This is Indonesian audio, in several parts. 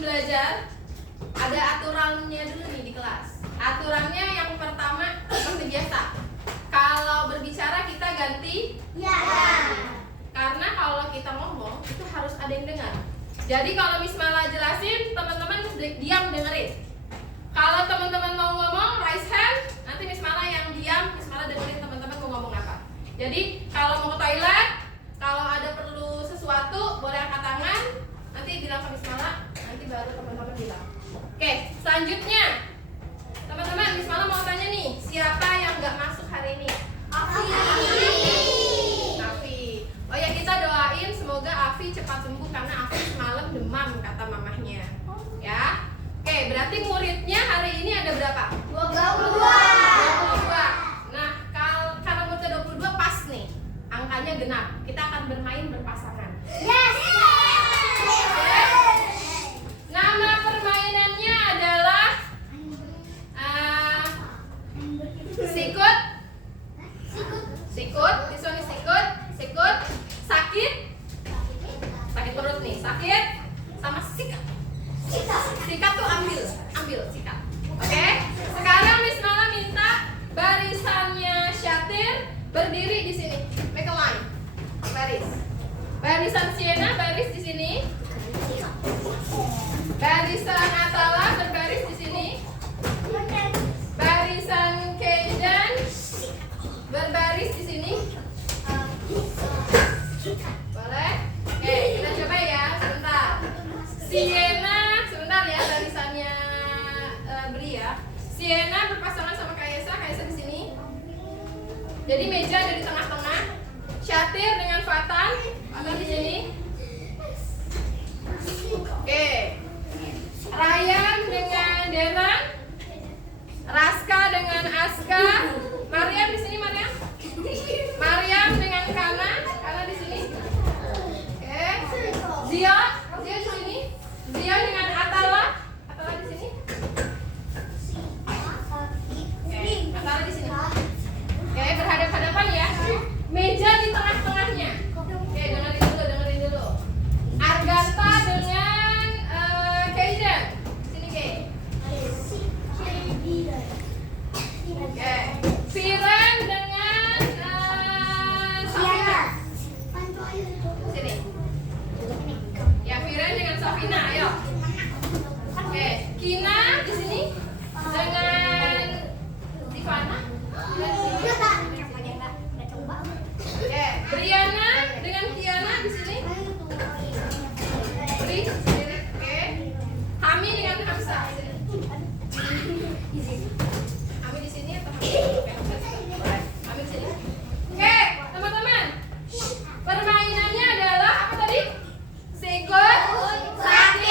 belajar, ada aturannya dulu nih di kelas. Aturannya yang pertama seperti biasa. Kalau berbicara kita ganti Ya. karena kalau kita ngomong itu harus ada yang dengar. Jadi kalau Miss Mala jelasin, teman-teman diam dengerin. Kalau teman-teman mau ngomong, raise hand. Nanti Miss Mala yang diam, Miss Mala dengerin teman-teman mau ngomong apa. Jadi kalau mau ke toilet, kalau ada perlu sesuatu, boleh angkat tangan. Nanti bilang ke Miss Mala, nanti baru teman-teman bilang. Oke, selanjutnya teman-teman, Miss Mala mau tanya nih, siapa yang nggak masuk hari ini? Afi. Oh ya, kita doain semoga Afi cepat sembuh karena Afi semalam demam kata mamahnya. Ya. Oke, berarti muridnya hari ini ada berapa? 22. Nah, karena muridnya 22 pas nih. Angkanya genap. Kita akan bermain berpasangan. Yes. Nama permainannya adalah sikut. Sikut, this one is sikut. Sikut, sakit. Sakit perut nih, sakit sama sikat. Sikat tuh ambil sikat. Oke? Sekarang Miss Mala minta barisannya Syatir berdiri di sini. Make a line. Baris. Barisan Siena baris di sini. Barisan Atala berbaris di sini. Barisan Keidan berbaris di sini. Boleh? Oke, kita coba ya, sebentar. Siena, sebentar ya barisannya Bri ya. Siena berpasangan sama Kaisa di sini. Jadi meja ada di tengah-tengah. Syatir dengan Fatan di sini. Oke. Ryan dengan Deran. Raska dengan Aska. Mariam di sini, Mariam. Mariam dengan Kana di sini. Oke. Zia di sini. Zia dengan Atala di sini. Oke, Atala di sini. Oke, berhadap-hadapan ya. Meja di tengah-tengahnya. Oke, dengerin dulu. Arganta dengan Keidan. Sini, Kei. Oke. Firen dengan Safina. Sini. Ya, Firen dengan Safina, ayo. Oke, Kina di sini dengan Tivana. Oke, Briana dengan Kiana di sini. Bri sendiri. Oke. Hami dengan Hamsa. Hami di sini atau Hami? Oke, boleh. Hami di sini. Oke, teman-teman. Permainannya adalah apa tadi? Sikut, sakit,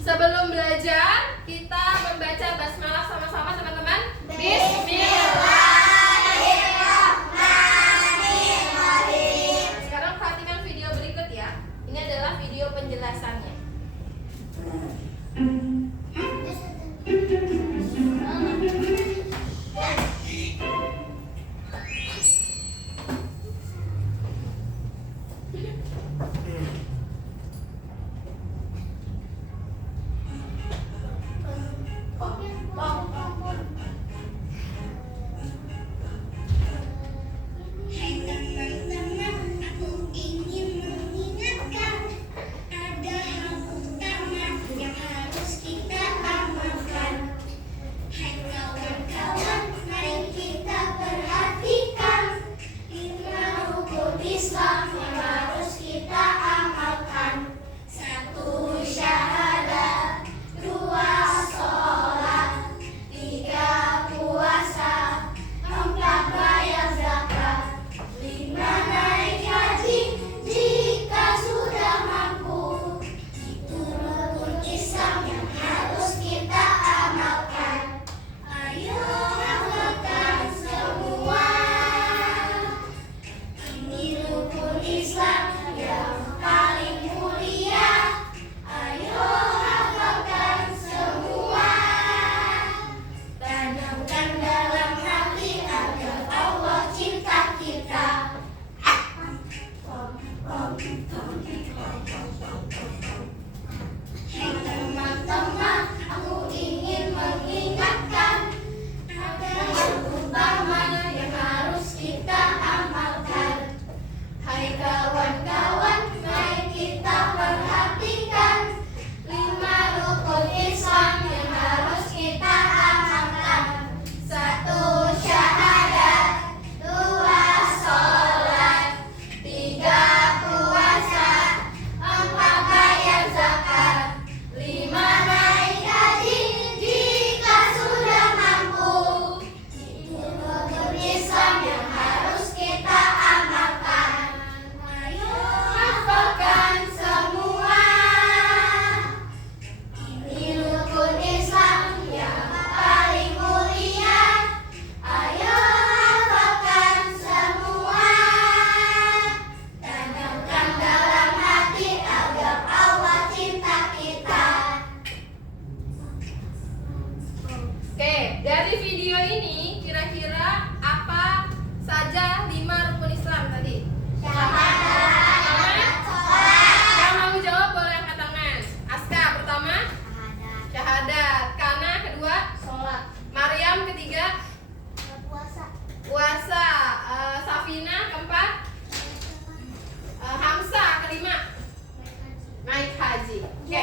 Sebelum belajar, kita membaca basmalah sama-sama teman-teman. Bismillahirrahmanirrahim. Sekarang perhatikan video berikut ya. Ini adalah video penjelasannya. Dari video ini kira-kira apa saja 5 rukun Islam tadi? Syahadat. Yang mau jawab boleh angkat tangan. Aska pertama? Syahadat. Kana kedua? Sholat. Maryam ketiga? Puasa. Safina keempat? Hamzah kelima? Naik haji. Oke.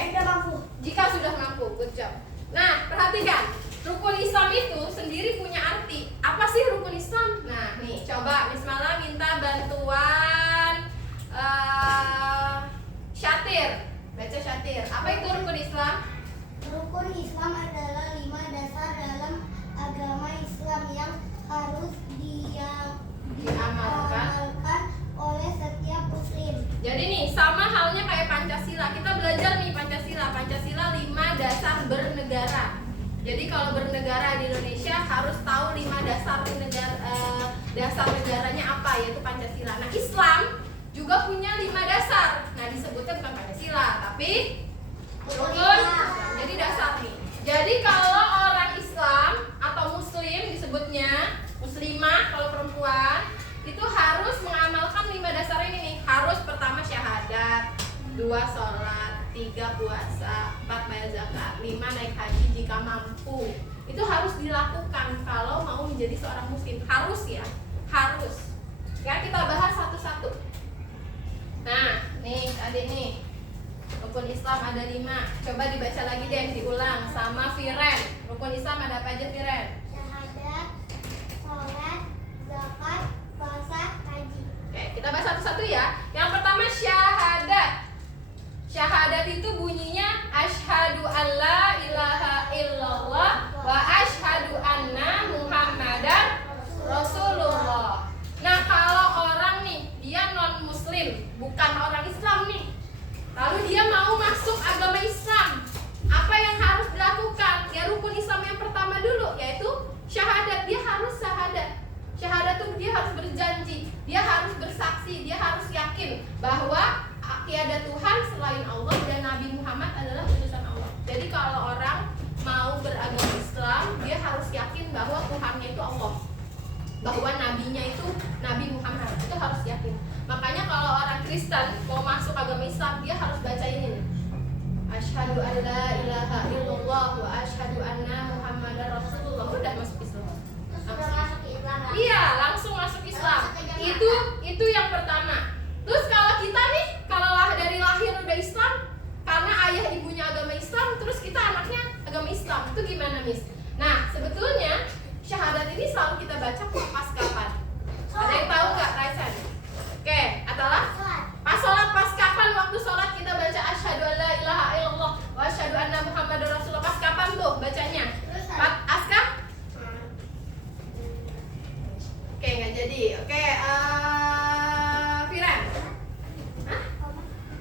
Jika sudah mampu, good job. Nah, perhatikan. Rukun Islam itu sendiri punya arti. Apa sih rukun Islam? Nah, nih coba Miss Mala minta bantuan Syatir. Baca Syatir. Apa itu rukun Islam? Rukun Islam adalah 5 dasar dalam agama Islam yang harus diamalkan oleh setiap muslim. Jadi nih sama halnya kayak Pancasila. Kita belajar nih Pancasila. Pancasila 5 dasar bernegara. Jadi kalau bernegara di Indonesia harus tahu 5 dasar negaranya apa, yaitu Pancasila. Nah, Islam juga punya 5 dasar. Nah, disebutnya bukan Pancasila, tapi rukun. Jadi dasar nih. Jadi kalau orang Islam atau Muslim disebutnya Muslimah kalau perempuan itu harus mengamalkan 5 dasar ini nih. Harus pertama syahadat, 2 sholat, 3 puasa, 4 bayar zakat, 5 naik haji jika mampu. Itu harus dilakukan kalau mau menjadi seorang muslim. Harus ya, harus. Ya kita bahas satu-satu. Nah, nih adik nih. Rukun Islam ada 5. Coba dibaca lagi deh, diulang sama Firen. Rukun Islam ada apa aja Firen? Syahadat, sholat, zakat, puasa, haji. Oke, kita bahas satu-satu ya. Yang pertama syahadat. Syahadat itu bunyinya asyhadu alla ilaha illallah wa asyhadu anna muhammadan rasulullah. Nah, kalau orang nih dia non muslim, bukan orang Islam nih. Lalu dia mau masuk agama Islam. Kristen mau masuk agama Islam, dia harus baca ini nih. Asyhadu an la ilaha illallah wa asyhadu anna Muhammadar Rasulullah. Udah masuk Islam. Iya, langsung masuk Islam. Itu yang pertama. Terus kalau kita nih, kalau dari lahir udah Islam, karena ayah ibunya agama Islam, terus kita anaknya agama Islam, itu gimana, Miss? Nah, sebetulnya syahadat ini selalu kita baca pas kapan? Ada yang tahu nggak, Raisan? Oke, adalah pas sholat, pas kapan waktu sholat kita baca asyhadu an la ilaha illallah wa asyhadu anna Muhammadar Rasulullah. Pas kapan tuh bacanya? Aska? Oke, nggak jadi. Oke, Firan? Hah?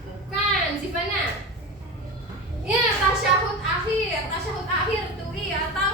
Bukan, Zivana? Ya, tasyahud akhir tuh, atau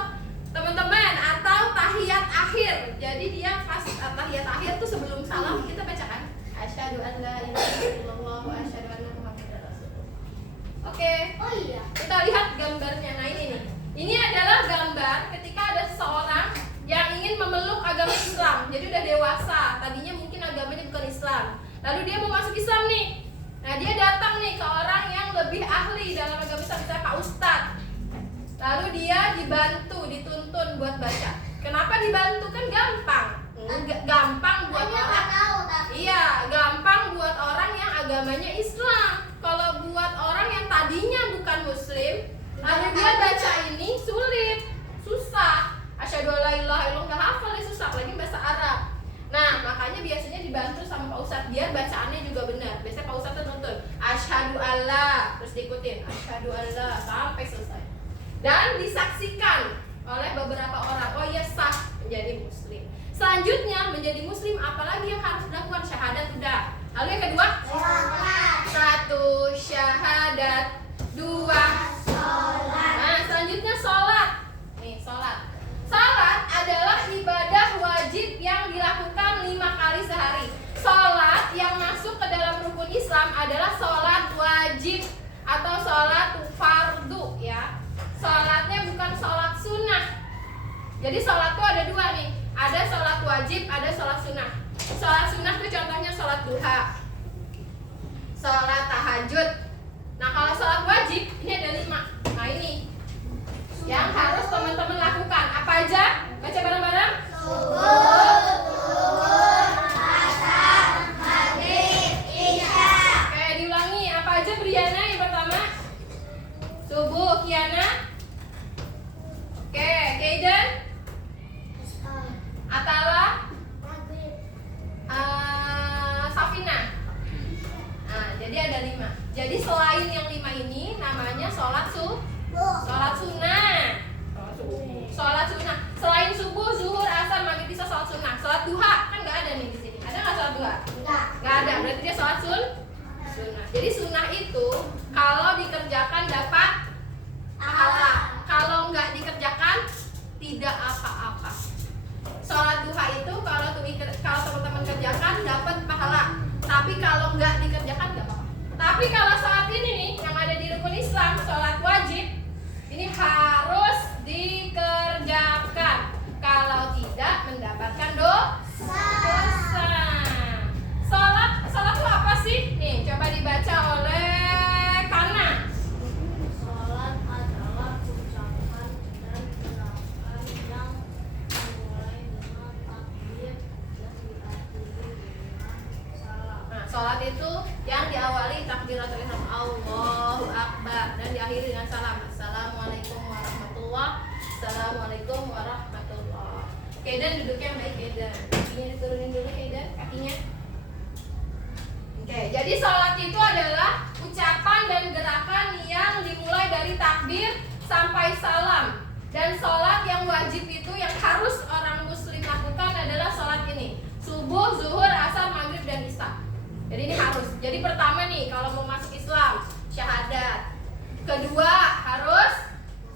teman-teman, atau tahiyat akhir. Jadi dia pas tahiyat akhir tuh sebelum salam kita baca kan? Asyhadu an la ilaha illallah wa asyhadu anna Muhammadar Rasulullah. Oke. Oh iya. Kita lihat gambarnya. Nah, ini nih. Ini adalah gambar ketika ada seseorang yang ingin memeluk agama Islam. Jadi udah dewasa, tadinya mungkin agamanya bukan Islam. Lalu dia mau masuk Islam nih. Nah, dia datang nih ke orang yang lebih ahli dalam agama Islam, misalnya Pak Ustadz. Lalu dia dibantu, dituntun buat baca. Kenapa dibantu? Kan gampang. Gampang buat orang. Iya, gampang buat orang yang agamanya Islam. Kalau buat orang yang tadinya bukan Muslim, lalu dia baca ini sulit, susah. Asyhadu an la ilaha illallah, nggak hafal, susah, lagi bahasa Arab. Nah, makanya biasanya dibantu sama Pak Ustadz biar bacaannya juga benar. Biasanya Pak Ustadz tuh nuntun asyhadu alla, terus diikutin asyhadu alla sampai selesai. Dan disaksikan oleh beberapa orang. Oh iya, sah menjadi muslim. Selanjutnya menjadi muslim apalagi yang harus dilakukan? Syahadat udah. Lalu yang kedua? Satu, syahadat. Dua, sholat. Nah, selanjutnya sholat. Nih, sholat. Sholat adalah ibadah wajib yang dilakukan 5 kali sehari. Sholat yang masuk ke dalam rukun Islam adalah sholat wajib atau sholat fardu ya. Sholatnya bukan sholat sunnah. Jadi sholat tuh ada dua nih. Ada sholat wajib, ada sholat sunnah. Sholat sunnah tuh contohnya sholat duha, sholat tahajud. Nah, kalau sholat wajib ini ada 5. Nah, ini yang harus teman-teman lakukan. Apa aja? Baca bareng-bareng. Subuh, asar, maghrib, isya. Oke, diulangi. Apa aja, Briana? Yang pertama subuh, Kiana. Oke, Kaiden, Atala, Safina. Nah, jadi ada 5. Jadi selain yang 5 ini namanya sholat sholat sunnah. Sholat sunnah. Selain subuh, zuhur, asar, maghrib, isya, sholat sunnah. Sholat duha kan nggak ada nih di sini. Ada nggak sholat duha? Nggak ada. Berarti dia sholat sunnah. Jadi sunnah itu kalau dikerjakan dapat pahala. Kalau nggak dikerjakan tidak apa-apa. Sholat duha itu kalau teman-teman kerjakan dapat pahala. Tapi kalau nggak dikerjakan nggak apa-apa. Tapi kalau saat ini nih yang ada di rukun Islam, sholat wajib ini harus dikerjakan. Kalau tidak mendapatkan dosa. Sholat itu apa sih? Nih, coba dibaca oleh Kana. Sholat adalah ucapan dan gerakan yang dimulai dengan takbir dan diakhiri dengan salam. Nah, sholat itu yang diawali takbiratul ihram Allahu Akbar dan diakhiri dengan salam. Assalamualaikum warahmatullahi. Assalamualaikum warahmatullahi. Kedan duduknya baik, Kedan. Kakinya diturunin dulu, Kedan, kakinya. Oke, jadi sholat itu adalah ucapan dan gerakan yang dimulai dari takbir sampai salam. Dan sholat yang wajib itu yang harus orang muslim lakukan adalah sholat ini: subuh, zuhur, asar, maghrib, dan isya. Jadi ini harus. Jadi pertama nih kalau mau masuk Islam, syahadat. Kedua harus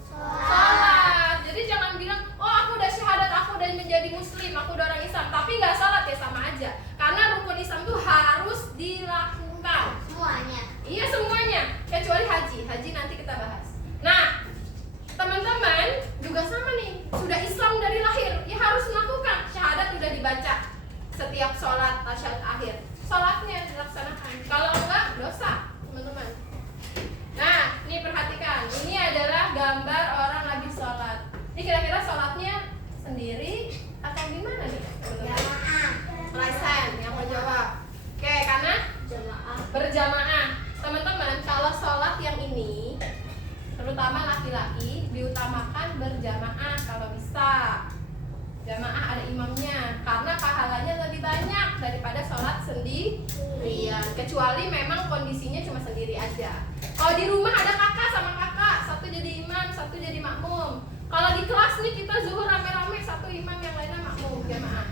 sholat. Jadi jangan bilang, oh aku udah syahadat, aku udah menjadi muslim, aku udah orang Islam, tapi nggak sholat, ya sama aja. Karena rukun Islam itu harus dilakukan. Semuanya. Iya, semuanya, kecuali haji. Haji nanti kita bahas. Nah, teman-teman juga sama nih, sudah Islam dari lahir, ya harus melakukan. Syahadat sudah dibaca setiap sholat tasyahud akhir. Sholatnya dilaksanakan. Kalau gambar orang lagi sholat. Ini kira-kira sholatnya sendiri atau gimana nih? Jamaah. Raise hand yang mau jawab. Oke, karena Jamaah. berjamaah. Teman-teman, kalau sholat yang ini, terutama laki-laki, diutamakan berjamaah kalau bisa. Jamaah ada imamnya, karena pahalanya lebih banyak daripada sholat sendirian. Kecuali memang kondisinya cuma sendiri aja. Kalau di rumah ada kakak sama kakak, satu jadi imam, satu jadi makmum. Kalau di kelas nih kita zuhur rame-rame, satu imam yang lainnya makmum, jamaah.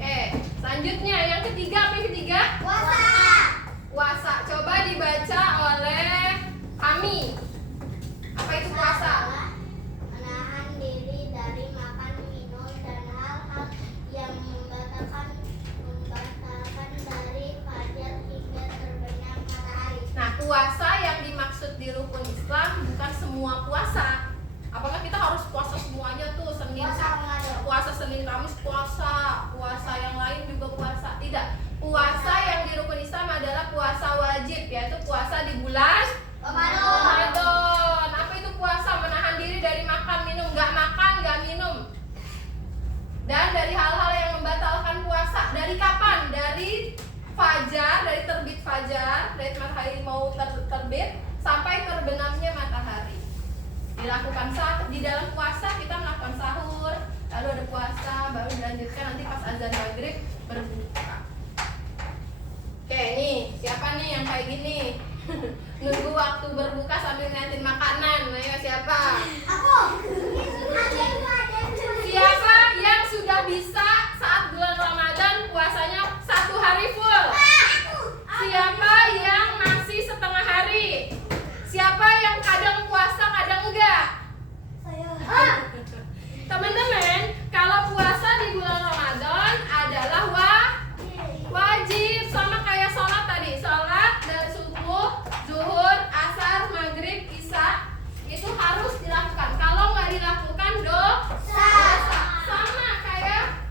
Oke, selanjutnya yang ketiga, apa yang ketiga? Puasa. Puasa. Coba dibaca oleh Ami. Apa itu puasa? Menahan diri dari makan, minum, dan hal-hal yang membatalkan dari fajar hingga terbenam matahari. Nah, puasa yang dimaksud di rukun Islam bukan semua puasa. Apakah kita harus puasa semuanya tuh Senin, Puasa Ramadan. puasa Senin, Kamis puasa, puasa yang lain juga puasa? Tidak. Puasa yang di rukun Islam adalah puasa wajib, yaitu puasa di bulan Ramadan. Apa itu puasa? Menahan diri dari makan, minum, nggak makan, nggak minum. Dan dari hal-hal yang membatalkan puasa. Dari kapan? Dari fajar, dari terbit fajar, dari matahari mau terbit sampai terbenamnya matahari. Dilakukan di dalam puasa kita melakukan sahur, lalu ada puasa, baru dilanjutkan nanti pas azan maghrib berbuka. Oke, nih siapa nih yang kayak gini? Nunggu waktu berbuka sambil ngeliatin makanan. Ayo siapa? Aku. Siapa yang sudah bisa saat bulan Ramadan puasanya 1 hari full? Siapa yang masih setengah hari? Siapa yang kadang puasa kadang enggak? Saya. Teman-teman, kalau puasa di bulan Ramadan adalah wajib, sama kayak sholat tadi. Sholat dari subuh, zuhur, asar, maghrib, isya itu harus dilakukan. Kalau nggak dilakukan dosa. Sama kayak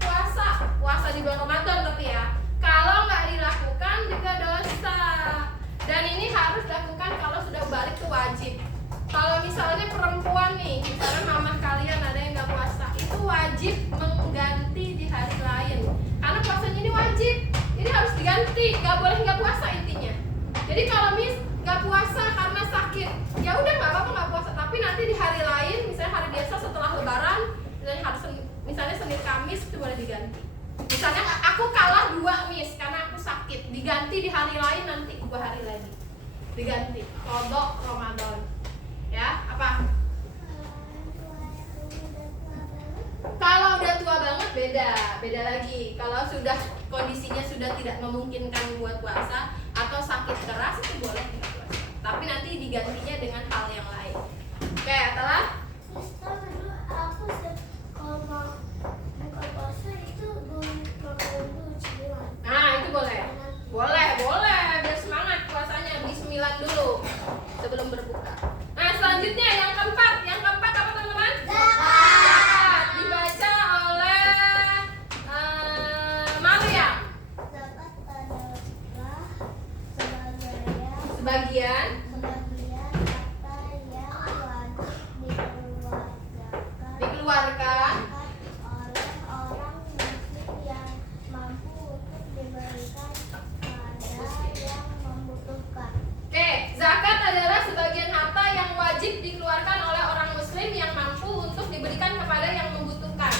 puasa di bulan Ramadan tapi ya. Kalau nggak dilakukan juga dosa. Dan ini harus dilakukan kalau sudah balik ke wajib. Kalau misalnya perempuan nih, misalnya mamah kalian ada yang nggak puasa, itu wajib mengganti di hari lain. Karena puasanya ini wajib, ini harus diganti, nggak boleh nggak puasa intinya. Jadi kalau nggak puasa karena sakit, ya udah nggak apa-apa nggak puasa. Tapi nanti di hari lain, misalnya hari biasa setelah Lebaran, misalnya Senin Kamis itu boleh diganti. Misalnya aku kalah 2 karena aku sakit, diganti di hari lain nanti 2 hari lagi diganti. Qadha Ramadan. Ya, apa? Kalau udah tua banget beda lagi. Kalau sudah kondisinya sudah tidak memungkinkan buat puasa atau sakit keras itu boleh kita puasa. Tapi nanti digantinya dengan hal yang lain. Oke, setelah Mister, dulu aku kalau mau buka puasa itu makan dulu cemilan. nah, itu boleh. Boleh, biar semangat puasanya. Bismillah dulu sebelum berbuka. Nah, selanjutnya yang keempat apa teman-teman? Zakat. Dibaca oleh Maryam. Zakat adalah Sebagian harta yang wajib dikeluarkan oleh orang muslim yang mampu untuk diberikan kepada yang membutuhkan. Oke, zakat adalah sebagian harta yang wajib dikeluarkan oleh orang muslim yang mampu untuk diberikan kepada yang membutuhkan.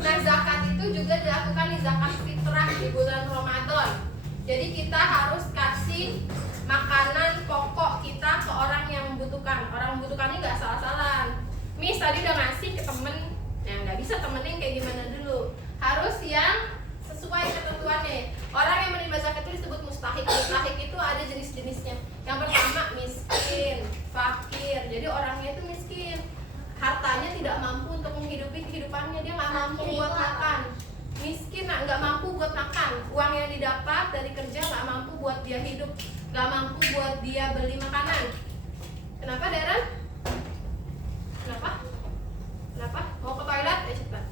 Nah, zakat itu juga dilakukan di zakat fitrah di bulan Ramadan. Jadi kita harus kasih makanan pokok kita ke orang yang membutuhkan. Orang membutuhkan ini nggak salah-salah. Miss tadi udah ngasih ke temen, ya nggak bisa temenin kayak gimana dulu. Harus yang sesuai ketentuannya. Orang yang menerima zakat itu disebut mustahik. Mustahik itu ada jenis-jenisnya. Yang pertama miskin, fakir. Jadi orangnya itu miskin, hartanya tidak mampu untuk menghidupi kehidupannya. Dia nggak mampu buat makan. Miskin, nggak mampu buat makan. Uang yang didapat dari kerja nggak mampu buat dia hidup, nggak mampu buat dia beli makanan. Kenapa, Darren? Kenapa? Mau ke toilet? Cepat.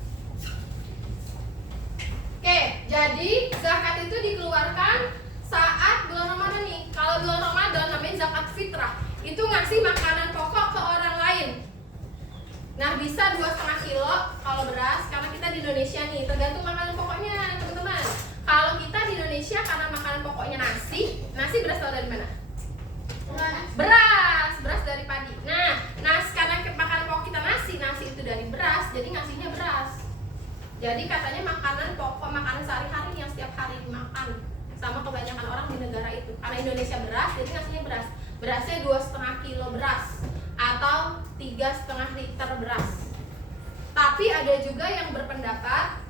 Oke, jadi zakat itu dikeluarkan saat bulan Ramadan nih. Kalau bulan Ramadan namanya zakat fitrah. Itu ngasih makanan pokok ke orang lain. Nah, bisa 2,5 kilo kalau beras, karena kita di Indonesia nih, tergantung makanan pokoknya teman-teman. Kalau kita di Indonesia karena makanan pokoknya nasi beras tahu dari mana? Beras dari padi. Nah, karena makanan pokok kita nasi itu dari beras, jadi ngasihnya beras. Jadi katanya makanan pokok, makanan sehari-hari yang setiap hari dimakan sama kebanyakan orang di negara itu. Karena Indonesia beras, jadi ngasihnya beras. Berasnya 2,5 kilo beras atau 3,5 liter beras. Tapi ada juga yang berpendapat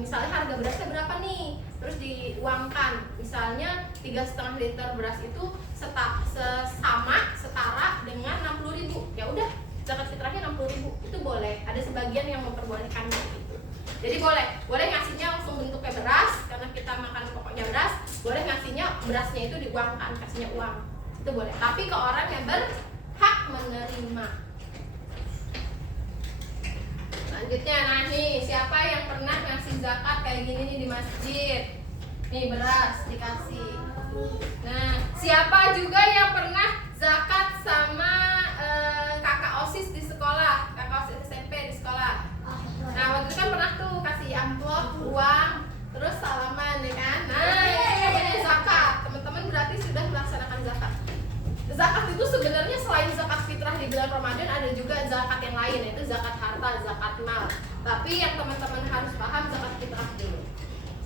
misalnya harga berasnya berapa nih, terus diuangkan. Misalnya 3,5 liter beras itu setara dengan 60.000. Ya udah, zakat fitrahnya 60.000. Itu boleh. Ada sebagian yang memperbolehkannya gitu. Jadi boleh ngasihnya langsung bentuknya beras karena kita makan pokoknya beras. Boleh ngasihnya berasnya itu diuangkan, kasihnya uang. Itu boleh. Tapi ke orang yang berhak menerima. Selanjutnya, nah nih, siapa yang pernah ngasih zakat kayak gini nih di masjid? Nih beras dikasih. Nah, siapa juga yang pernah zakat sama kakak OSIS di sekolah, kakak OSIS SMP di sekolah? Nah, waktu itu kan pernah tuh kasih amplop, uang, terus salaman, ya kan? Nah, ini namanya zakat. Teman-teman berarti sudah melaksanakan zakat. Zakat itu sebenarnya selain zakat fitrah di bulan Ramadan, ada juga zakat yang lain, yaitu zakat harta, zakat mal. Tapi yang teman-teman harus paham zakat fitrah dulu.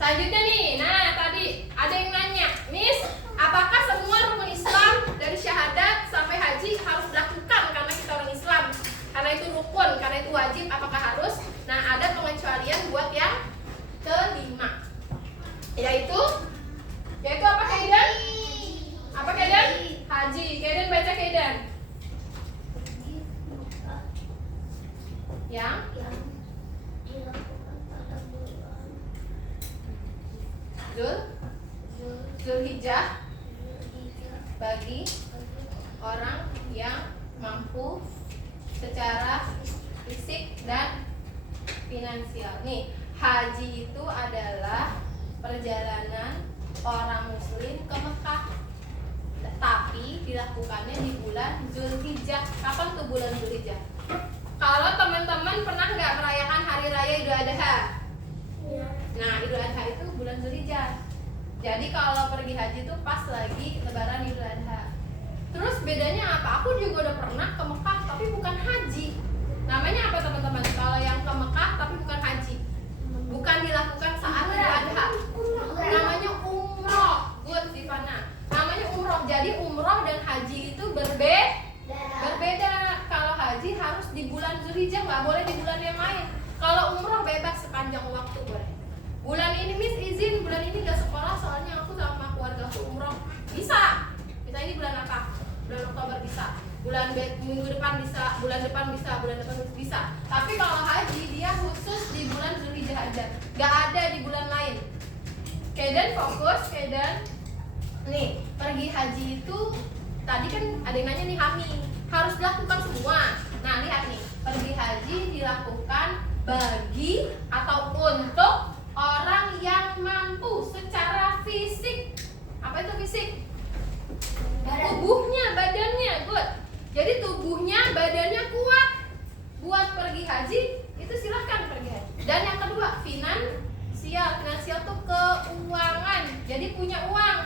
Selanjutnya nih, nah tadi ada yang nanya, Miss, apakah semua rukun Islam dari syahadat sampai haji harus dilakukan karena kita orang Islam? Karena itu rukun, karena itu wajib, apakah harus? Nah, ada pengecualian buat yang kelima, yaitu apa Kaidan? Apa Kaidan? Haji. Kaidan baca Kaidan. Yang Zulhijjah bagi orang yang mampu secara fisik dan finansial. Nih, haji itu adalah perjalanan orang muslim ke Mekah, tapi dilakukannya di bulan Zulhijjah. Kapan tuh bulan Zulhijjah? Kalau teman-teman pernah nggak merayakan hari raya Idul Adha? Nah, Idul Adha itu bulan Zulhijjah. Jadi kalau pergi haji itu pas lagi lebaran Idul Adha. Terus bedanya apa? Aku juga udah pernah ke Mekah tapi bukan haji. Namanya apa teman-teman? Kalau yang ke Mekah tapi bukan haji, bukan dilakukan saat Idul Adha, namanya umroh. Good, Divana. Namanya umroh. Jadi umroh dan haji itu berbeda. Kalau haji harus di bulan Zulhijjah, nggak boleh di bulan yang lain. Kalau umroh bebas sepanjang waktu boleh. Bulan ini Miss izin, bulan ini nggak sekolah soalnya aku sama keluarga aku umroh. Bisa. Kita ini bulan apa? Bulan Oktober bisa. Minggu depan bisa, bulan depan bisa. Tapi kalau haji dia khusus di bulan Zulhijjah aja, nggak ada di bulan lain. Kaidan fokus, Kaidan. Nih, pergi haji itu tadi kan ada yang nanya nih, Hami, harus dilakukan semua. Nah, lihat nih, pergi haji dilakukan bagi atau untuk orang yang mampu secara fisik. Apa itu fisik? Tubuhnya, badannya, good. Jadi tubuhnya, badannya kuat buat pergi haji, itu silahkan pergi haji. Dan yang kedua, finansial tuh keuangan. Jadi punya uang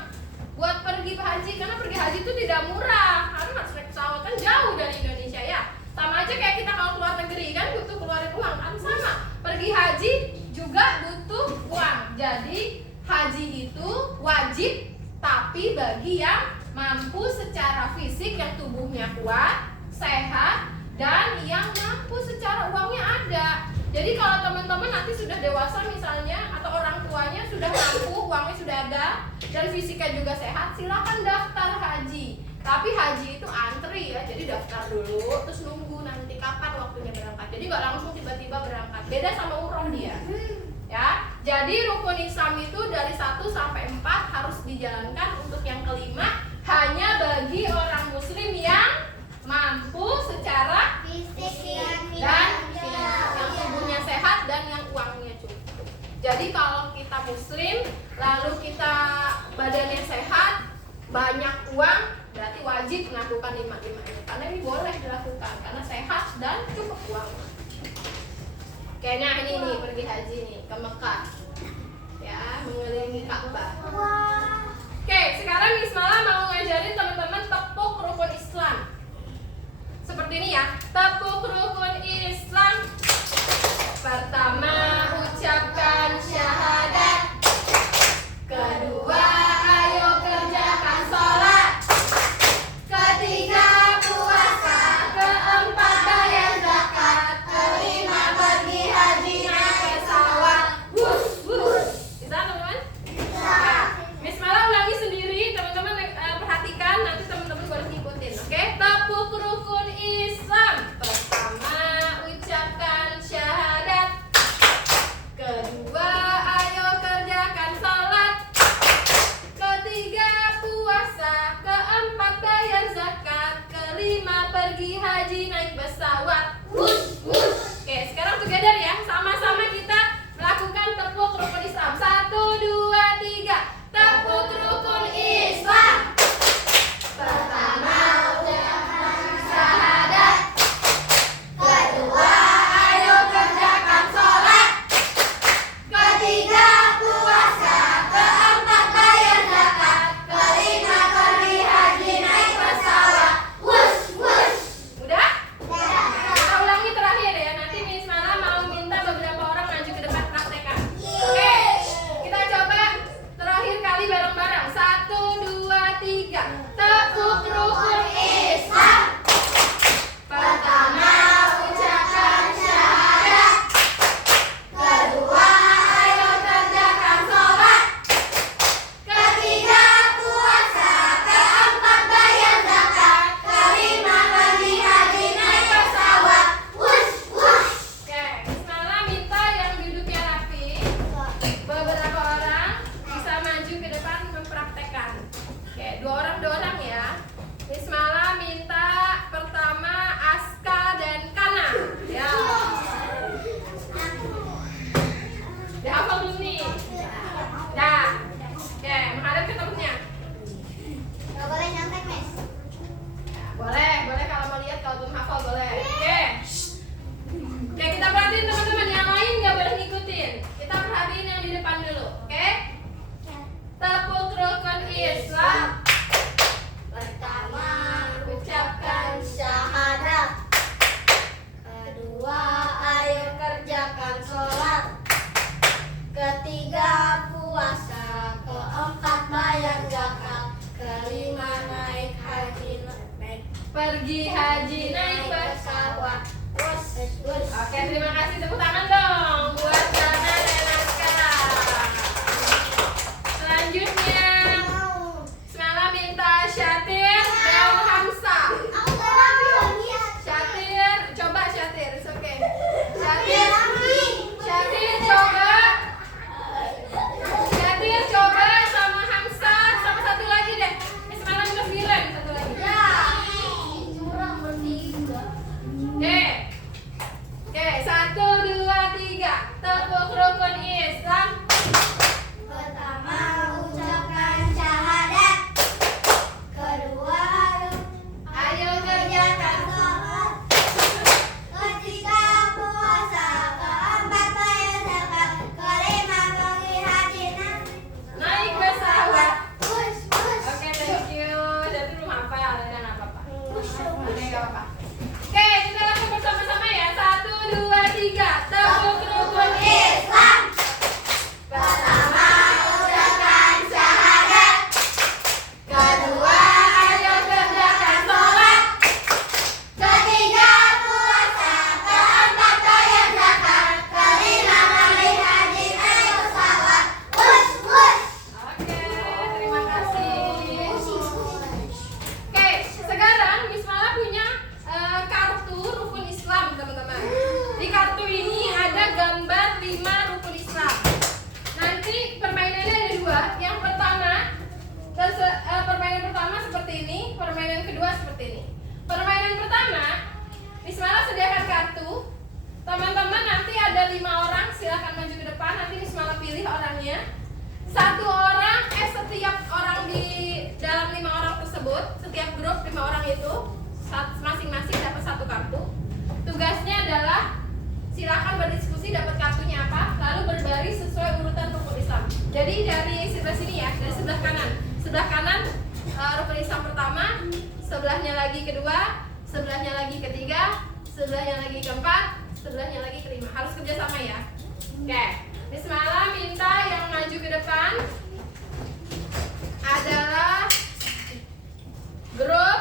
buat pergi haji, karena pergi haji itu tidak murah. Karena harus naik pesawat, kan jauh dari Indonesia ya. Sama aja kayak kita kalau keluar negeri kan butuh keluarin uang, kan sama. Pergi haji juga butuh uang. Jadi haji itu wajib, tapi bagi yang mampu secara fisik, yang tubuhnya kuat, sehat, dan yang mampu secara uangnya ada. Jadi kalau teman-teman nanti sudah dewasa misalnya, atau orang tuanya sudah mampu, uangnya sudah ada, dan fisiknya juga sehat, silakan daftar haji. Tapi haji itu antri ya, jadi daftar dulu, terus nunggu nanti kapan waktunya berangkat. Jadi nggak langsung tiba-tiba berangkat. Beda sama umroh dia. Ya, jadi rukun Islam itu dari 1 sampai 4 harus dijalankan. Untuk yang kelima hanya bagi orang muslim yang mampu secara fisik dan finansial, yang tubuhnya sehat dan yang uangnya cukup. Jadi kalau kita muslim lalu kita badannya sehat, banyak uang, berarti wajib melakukan 5 ini, karena ini boleh dilakukan karena sehat dan cukup uang. Kayaknya ini nih pergi haji nih ke Mekah. Ya, mengelilingi Ka'bah. Oke, sekarang Miss Mala mau ngajarin teman-teman tepuk rukun Islam. Seperti ini ya. Tepuk rukun Islam. Pertama, ucapkan syahadat. Kedua, ayo kerjakan sholat. Ketiga, puasa. Keempat, bayar zakat. Kelima, pergi haji naik pesawat. Wush, wush. Bisa teman-teman? Miss Mala ulangi sendiri, teman-teman perhatikan, nanti teman-teman baru ngikutin, oke? Tepuk rukun Islam. Pertama, ucapkan syahadat. Kedua, ayo kerjakan sholat. Ketiga, puasa. Keempat, bayar zakat. Kelima, pergi haji naik pesawat. Wush, wush. Oke, sekarang together ya, sama-sama kita melakukan tepuk rukun Islam. 1, 2, 3. Tepuk rukun Islam. Pertama, ucapkan syahadat. Kedua, ayo kerjakan sholat. Ketiga, puasa. Keempat, bayar zakat. Kelima, pergi haji naik pesawat. Wush, wush. Udah? Kita ulangi terakhir ya. Nanti Miss Mala mau minta beberapa orang maju ke depan praktekan. Oke, kita coba terakhir kali bareng-bareng. 1, 2, 3. Tepuk rukun Islam. Pertama, ucapkan syahadat. Kedua, ayo kerjakan sholat. Ketiga, puasa. Keempat, bayar zakat. Kelima, pergi haji naik pesawat. Wush, wush. Oke, Miss Mala minta yang duduknya rapi. Beberapa orang bisa maju ke depan mempraktekkan. Oke, dua orang ya. Miss Mala minta pertama Aska dan Kana. Ya. Dihafal dulu nih. Dah. Oke, menghadap ke temennya. Gak boleh nyontek, Miss. Boleh kalau mau lihat, kalau belum hafal boleh. Oke. Oke, kita perhatiin teman-teman, yang lain nggak boleh ngikutin. Kita perhatiin yang di depan dulu, oke? Tepuk rukun Islam. Pertama, ucapkan syahadat. Kedua, ayo kerjakan sholat. Ketiga, puasa. Keempat, bayar zakat. Kelima, naik haji pergi haji naik pesawat. Oke, terima kasih, tepuk tangan dong buat Dana dan Aska. Selanjutnya, Semala minta Syatir dan Hamsa. Aku gak rapi loh, Miss. Syatir, coba Syatir, it's okay. Biar rapi. Syatir coba. Syatir coba sama Hamsa, sama satu lagi deh. Semala minta Firen, satu lagi. Ya. Curang bertiga. Oke. Oke, 1, 2, 3. Tepuk rukun Islam. Pertama, ucapkan syahadat. Kedua, Ayo kerjakan. sholat. Ketiga, puasa. Keempat, bayar zakat. Kelima, pergi haji Naik pesawat. Wush, wush. Oke, thank you. Jadi belum hafal, dan nggak apa-apa. Wush, Oke, wush. nggak apa-apa. Oke, kita lakukan bersama-sama ya. 1, 2, 3. Tepuk rukun Islam. Pertama, ucapkan syahadat. Kedua, ayo kerjakan sholat. Ketiga, puasa. Keempat, bayar zakat. Kelima, pergi haji naik pesawat. Wush, wush. Oke, terima kasih. Oke, sekarang Miss Mala punya kartu rukun Islam, teman-teman. Di kartu ini ada gambar 5 rukun Islam. Nanti permainannya ada 2. Yang pertama, permainan pertama seperti ini, permainan kedua seperti ini. Permainan pertama, Miss Mala sediakan kartu. Teman-teman nanti ada 5 orang, silahkan maju ke depan. Nanti Miss Mala pilih orangnya. Setiap orang di dalam 5 orang tersebut, setiap grup 5 orang itu masing-masing dapat 1 kartu. Tugasnya adalah silakan berdiskusi, dapat sebelahnya lagi kedua, sebelahnya lagi ketiga, sebelahnya lagi keempat, sebelahnya lagi kelima. Harus kerja sama ya. Oke, Bismillah minta yang maju ke depan adalah grup.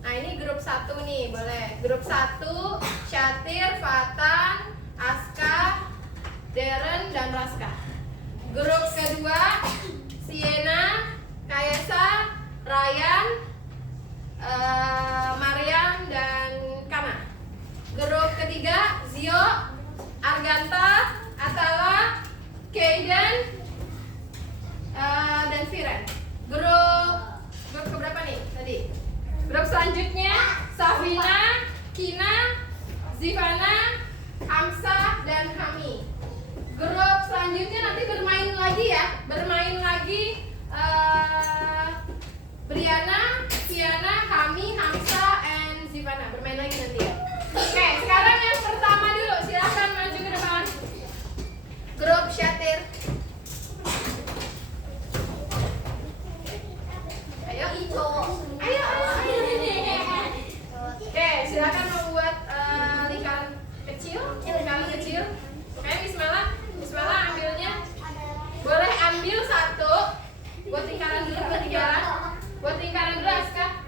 Nah ini grup 1 nih, boleh. Grup 1, Syatir, Fatan, Aska, Deren, dan Raska. Grup kedua, Siena, Kaisa, Ryan, Mariam, dan Kana. Grup ketiga, Zio, Arganta, Atala, Kaiden, dan Firen. Grup keberapa nih tadi? Grup selanjutnya Safina, Kina, Zivana, Amsa, dan Hami. Grup selanjutnya nanti bermain lagi ya, bermain lagi Briana, Tiana, Hami, Hamsa, and Zivana. Bermain lagi nanti ya. Oke, sekarang yang pertama dulu, silahkan maju ke depan. Grup Syatir. Ayo, ayo. Oke, silakan membuat lingkaran kecil. Oke, Bismillah ambilnya. Boleh ambil satu. Buat lingkaran dulu, buat lingkaran dulu, Aska.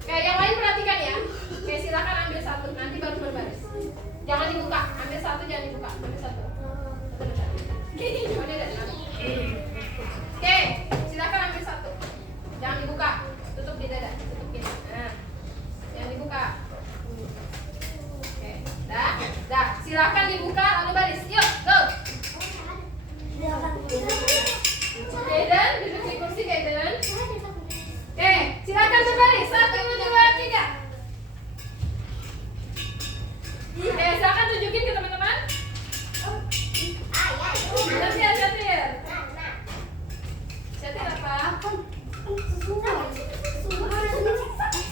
Oke, yang lain perhatikan ya. Oke, silakan ambil satu. Nanti baru berbaris. Jangan dibuka. Ambil satu, jangan dibuka. Ambil satu. Oke, silakan ambil satu. Jangan dibuka. Tutup di dada. Tutupin. Nah, jangan dibuka. Oke, dah. Silakan dibuka lalu baris. Yuk, go. Kaiden, duduk di kursi Kaiden. Oke, silakan berbaris. 1, 2, 3. Oke, silakan tunjukin ke teman-teman. Syatir. Syatir apa?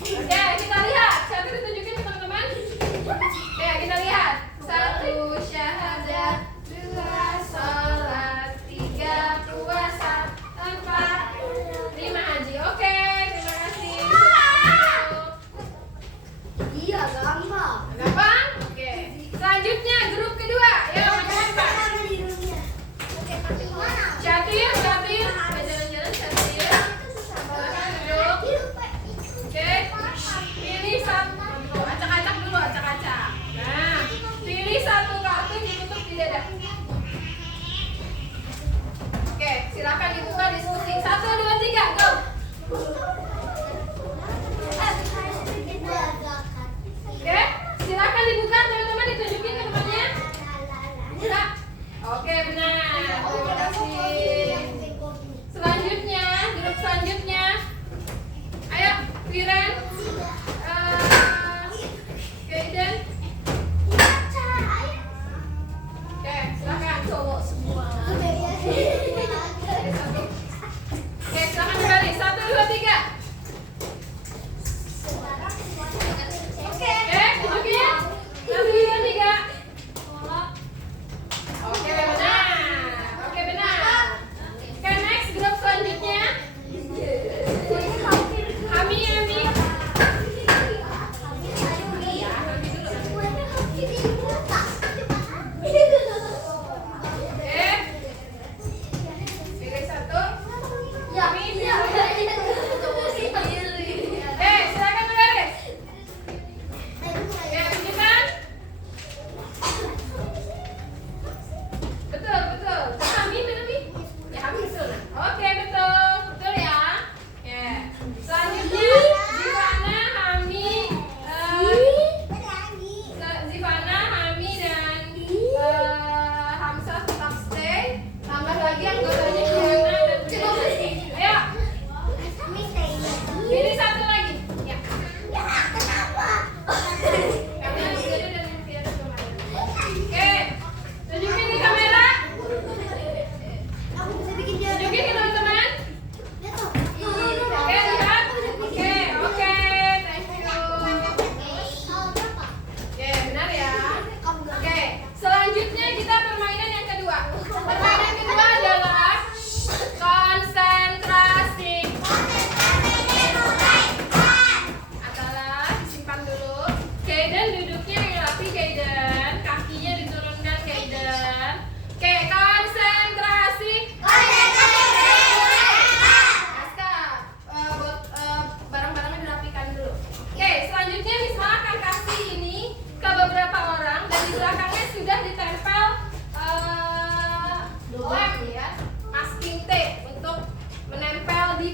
Oke, kita lihat. Syatir tunjukin ke teman-teman. Oke, kita lihat. 1 syahadat, 2 sholat, 3 puasa, 4 5 haji. Oke, terima kasih. Iya, gampang. Gampang? Oke. Selanjutnya grup kedua. Ya, macam-macam. Syatir. Jalan-jalan Syatir. Silakan duduk. Oke. Pilih satu. Acak-acak dulu, acak-acak. Nah, pilih satu kartu ditutup di dada. Oke, silakan dibuka diskusi. 1, 2, 3, go. Oke, silakan dibuka teman-teman, ditunjukin ke temannya.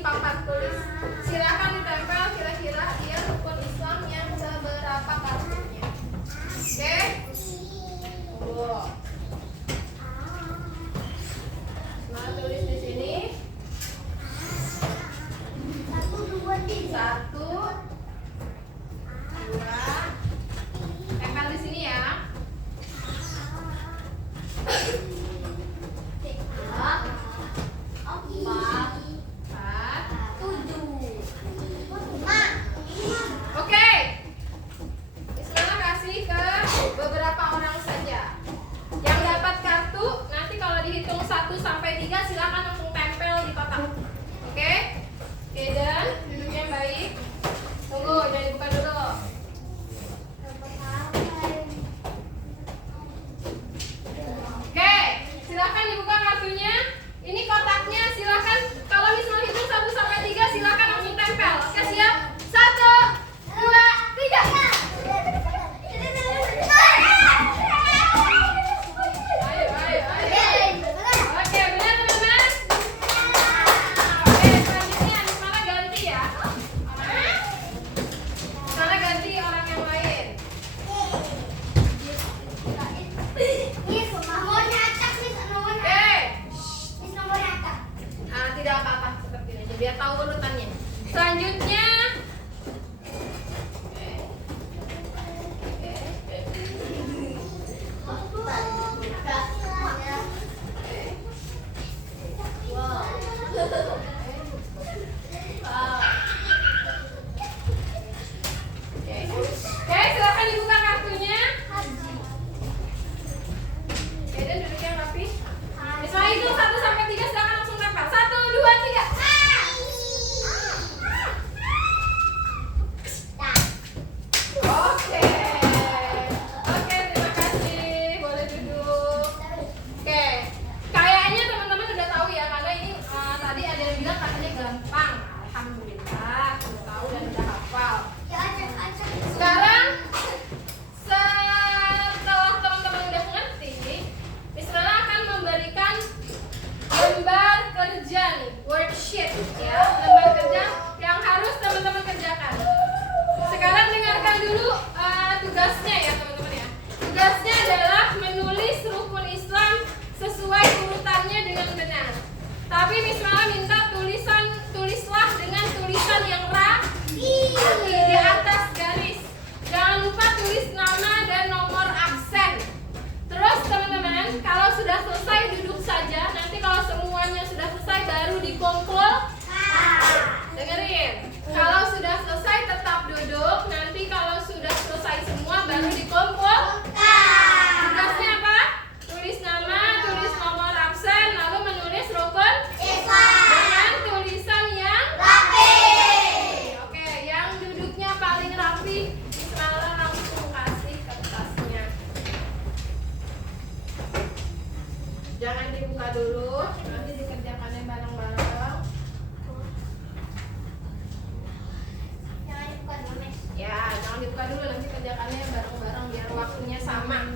papan tulis. Silakan ditempel kira-kira dia rukun Islam yang seberapa kartunya. Oke? Tunggu. Nah, tulis di sini. 1, 2, 3. 1, 2. Tempel di sini ya. 4, 5. Oke. Bismillah kasih ke beberapa orang saja. Yang dapat kartu nanti kalau dihitung 1 sampai 3 silakan langsung tempel di kotak. Oke? Eden, duduknya baik. Tunggu, jangan dibuka dulu. Oke, silakan dibuka kartunya. Ini kotaknya silakan kalau misalnya hitung 1 sampai 3 silakan langsung tempel. Oke, siap? 1, 2, 3. Ayo, ayo, ayo. Oke, benar teman-teman? Oke, selanjutnya Bismillah ganti ya. Bismillah ganti orang yang lain. Oke. Tidak apa-apa seperti ini aja biar tahu urutannya. Selanjutnya Oke, silakan dibuka kartunya. Oke, dan duduk yang rapi. Misalnya itu 1 sampai 3 silakan langsung tempel. 1, 2, 3. Oke. Oke, terima kasih. Boleh duduk. Oke. Kayaknya teman-teman udah tahu ya karena ini tadi ada yang bilang katanya gampang. Alhamdulillah, udah tahu dan udah hafal. Sekarang setelah teman-teman udah mengerti, Bismillah akan memberikan lembar kerja nih, worksheet ya, lembar kerja yang harus teman-teman kerjakan. Sekarang dengarkan dulu tugasnya ya teman-teman ya. Tugasnya adalah menulis rukun Islam sesuai urutannya dengan benar. Tapi Bismillah minta tulislah dengan tulisan yang rapi di atas garis. Jangan lupa tulis nama dan nomor absen. Terus teman-teman, kalau sudah selesai duduk saja. Nanti kalau semuanya sudah selesai baru dikumpul. Dengerin. Kalau sudah selesai tetap duduk. Nanti kalau sudah selesai semua baru dikumpul. Tugasnya apa? Tulis nama, tulis nomor absen, lalu menulis rukun dengan tulisan yang rapi. Oke, yang duduknya paling rapi, Bismillah langsung kasih kertasnya. Jangan dibuka dulu, nanti dikerjakannya bareng-bareng. Ya, jangan dibuka dulu, nanti kerjakannya bareng-bareng biar waktunya sama.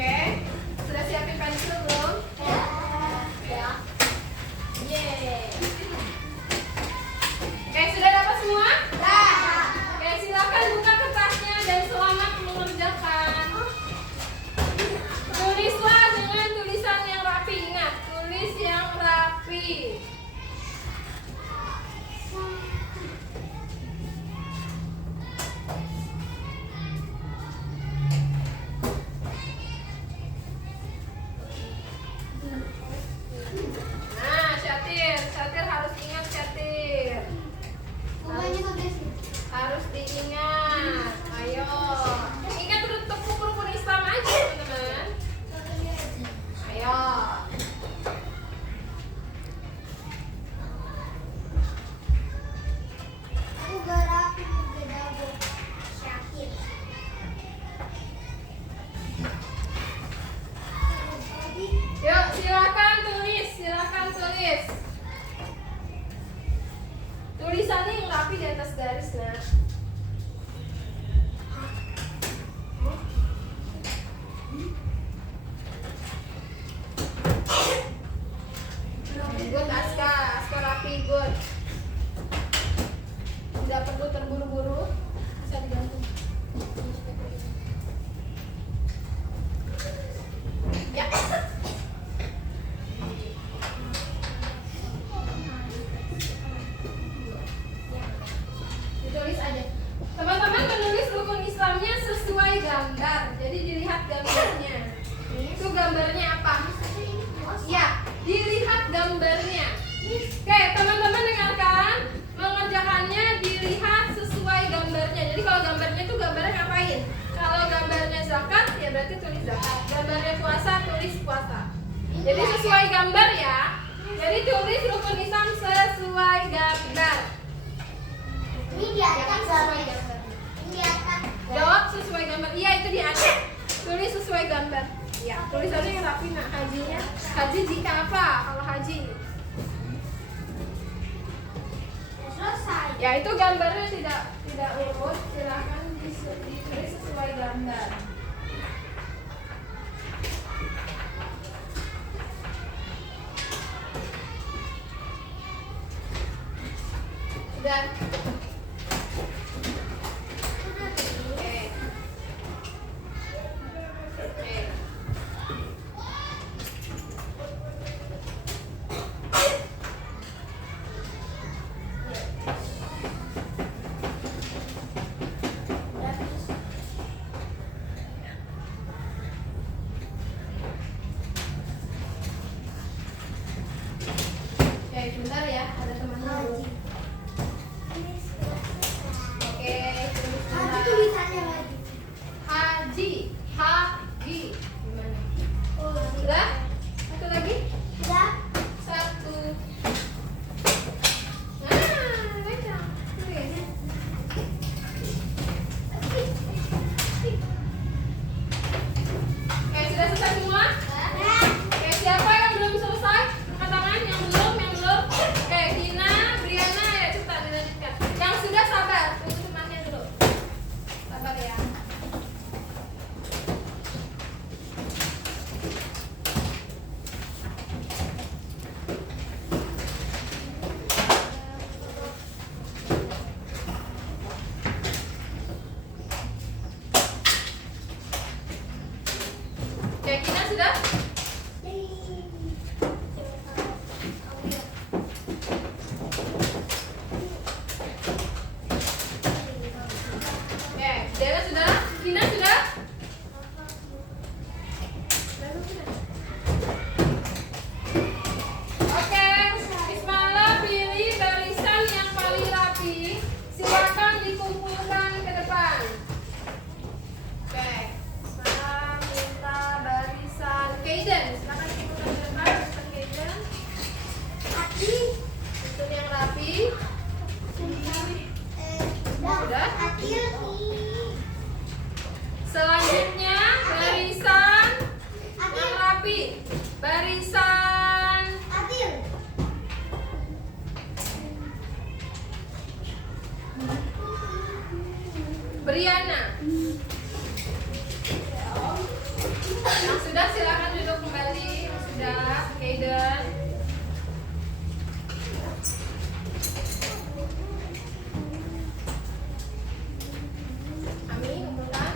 Oke, sudah siapin pensil belum? rapi di atas garis, nah. Good, Aska rapi, good. Tidak perlu terburu-buru, bisa digantung. Ya. Ditulis aja. Teman-teman menulis rukun Islamnya sesuai gambar. Jadi dilihat gambarnya. Itu gambarnya apa? Ya, dilihat gambarnya. Oke, teman-teman dengarkan. Mengerjakannya dilihat sesuai gambarnya. Jadi kalau gambarnya itu gambarnya ngapain? Kalau gambarnya zakat, ya berarti tulis zakat. Gambarnya puasa, tulis puasa. Jadi sesuai gambar ya. Jadi tulis rukun Islam sesuai gambar. Ini di atas Sesuai gambar. Ini di atas. Jawab sesuai gambar. Iya, itu di atas. Tulis sesuai gambar. Ya, tulisannya yang rapi nak. Hajinya. Haji jika apa? Kalau haji. Selesai. Ya, itu gambarnya tidak urut. Silahkan ditulis sesuai gambar. Sudah. Oke. Oke. Oke, bentar ya, ada temannya dulu. Oke, tulis Ada bentar. tulisannya lagi. Haji, haji. Gimana? Sudah? Satu lagi? Ya. Satu. Nah, baca. Tulis. Oke, sudah selesai semua? Oke, siapa yang belum selesai? Angkat tangan, yang belum, yang belum. Oke, Gina, Briana, ya cepat dilanjutkan. Yang sudah sabar, tunggu temannya dulu. Sabar ya. Oke, Gina sudah? Oke, Dela sudah? Gina sudah? Oke, Bismillah, pilih barisan yang paling rapi. Silakan dikumpulkan ke depan. Oke, Bismillah, minta barisan Kaiden. Silakan dikumpulkan ke depan, barisan Kaiden. Hati. Susun yang rapi. Sudah? Adil. Selanjutnya barisan yang rapi. Barisan Adil. Briana. Yang sudah silakan duduk kembali. Yang sudah, Kaiden. Ami, kumpulkan.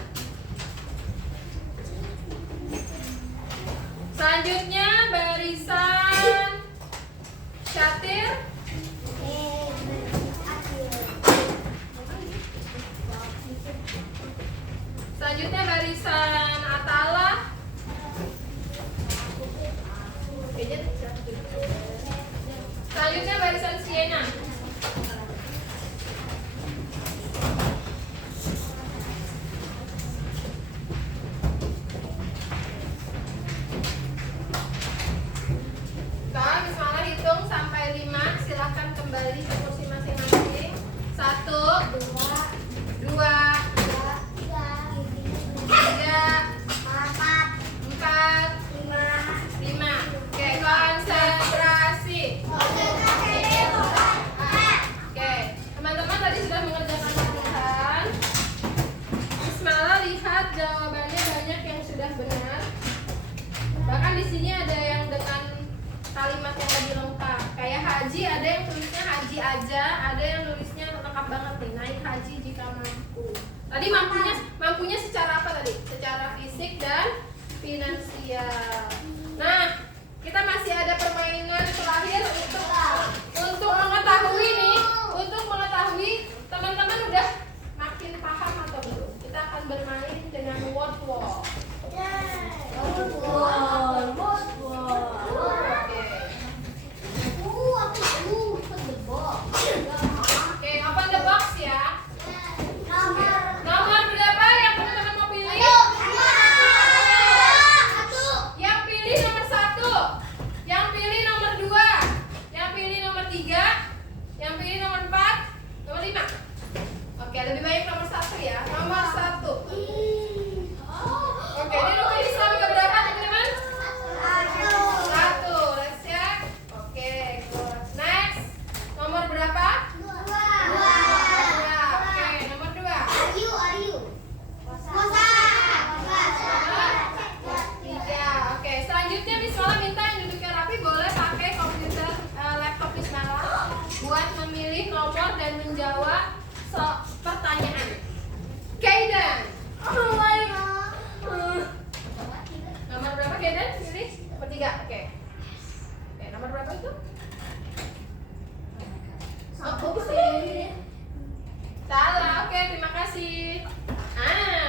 Selanjutnya barisan Syatir. Adil. Selanjutnya barisan Atala. Selanjutnya barisan Siena. Sekarang Bismillah hitung sampai 5. Silahkan kembali ke kursi masing-masing. 1, 2, 3, 4, 5. Oke, konsentrasi. Oke, teman-teman sini ada yang dengan kalimat yang lebih lengkap. Kayak haji ada yang tulisnya haji aja, ada yang nulisnya lengkap banget nih, naik haji jika mampu. Tadi mampunya secara apa tadi? Secara fisik dan finansial. Nah, kita masih ada permainan terakhir untuk mengetahui nih, untuk mengetahui teman-teman udah makin paham atau belum. Kita akan bermain dengan word wall. Oke, open the box ya. Nomor berapa yang teman-teman mau pilih? Yang pilih nomor 1, yang pilih nomor 2, yang pilih nomor 3, yang pilih nomor 4, nomor 5. Oke, lebih baik nomor 1 ya. Nomor 1. Oke, ini rukun Islam ke berapa teman-teman? 1. Let's check. Oke, good. Next. Nomor berapa? 2. Oke, nomor 2. Nomor 3. Oke, selanjutnya Miss Mala minta yang duduknya rapi boleh pakai komputer laptop Miss Mala buat memilih nomor dan menjawab pertanyaan. Kaiden. Oh my God. Nomor berapa Kaiden? Pilih. Nomor 3. Oke. Oke, nomor berapa itu? Oh, salah. Oke, terima kasih.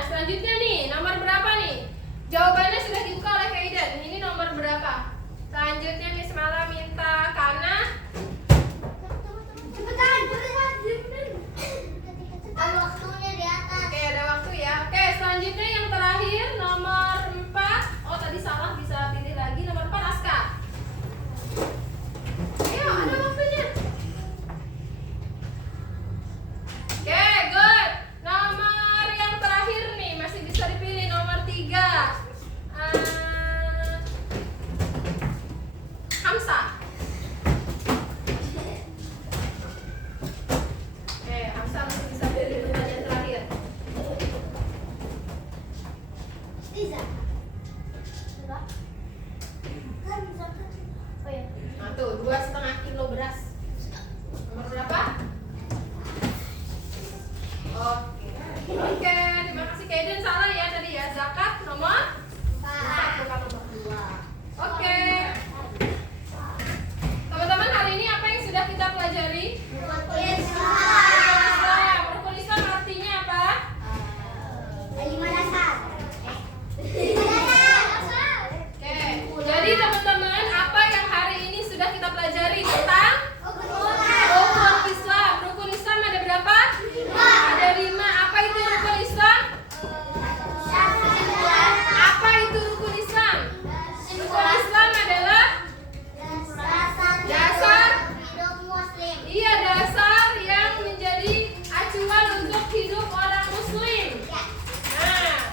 Selanjutnya nih, nomor berapa nih? Jawabannya sudah dibuka oleh Kaiden. Ini nomor berapa? Selanjutnya Miss Mala minta Kana. Oke, ada waktu ya. Oke, selanjutnya yang terakhir nomor 4. Oh, tadi salah, bisa pilih lagi. Nomor 4 Aska. Ayo, ada waktunya. Oke, good. Nomor yang terakhir nih masih bisa dipilih nomor 3. Hamsa. Oke, Hamsa masih bisa pilih pertanyaan terakhir. Nah tuh, 2,5 kilo beras. Nomor berapa? Oke, terima kasih Kaiden. Salah ya tadi ya. Zakat nomor 4, bukan nomor 2. Oke. Teman-teman, hari ini apa yang sudah kita pelajari? Rukun Islam. Rukun Islam artinya apa? 5 dasar. Oke. Jadi teman-teman, apa yang hari ini sudah kita pelajari tentang rukun Islam? Rukun Islam ada berapa? Ada 5. Apa itu rukun Islam? Apa itu rukun Islam? Rukun Islam adalah dasar. Iya, dasar yang menjadi acuan untuk hidup orang Muslim. Nah,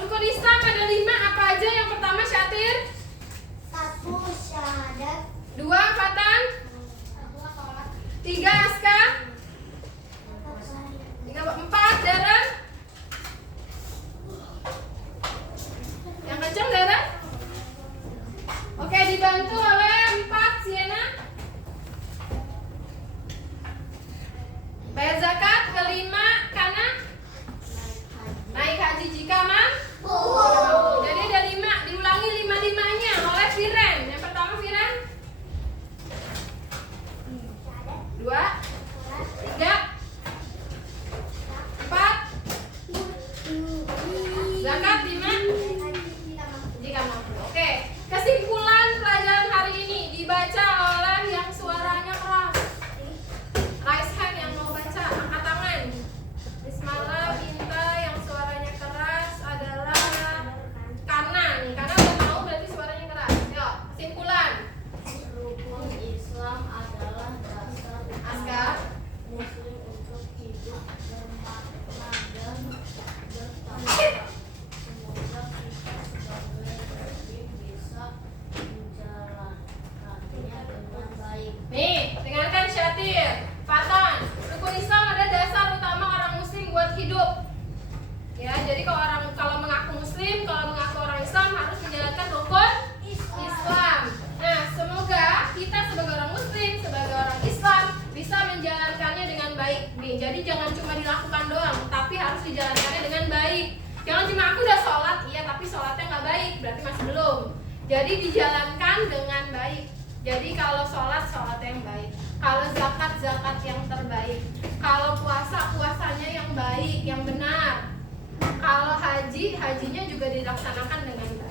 rukun Islam ada 5 apa aja? Yang pertama Syatir. 1. baik, berarti masih belum. Jadi dijalankan dengan baik. Jadi kalau sholat yang baik, kalau zakat yang terbaik, kalau puasanya yang baik, yang benar, kalau hajinya juga dilaksanakan dengan baik.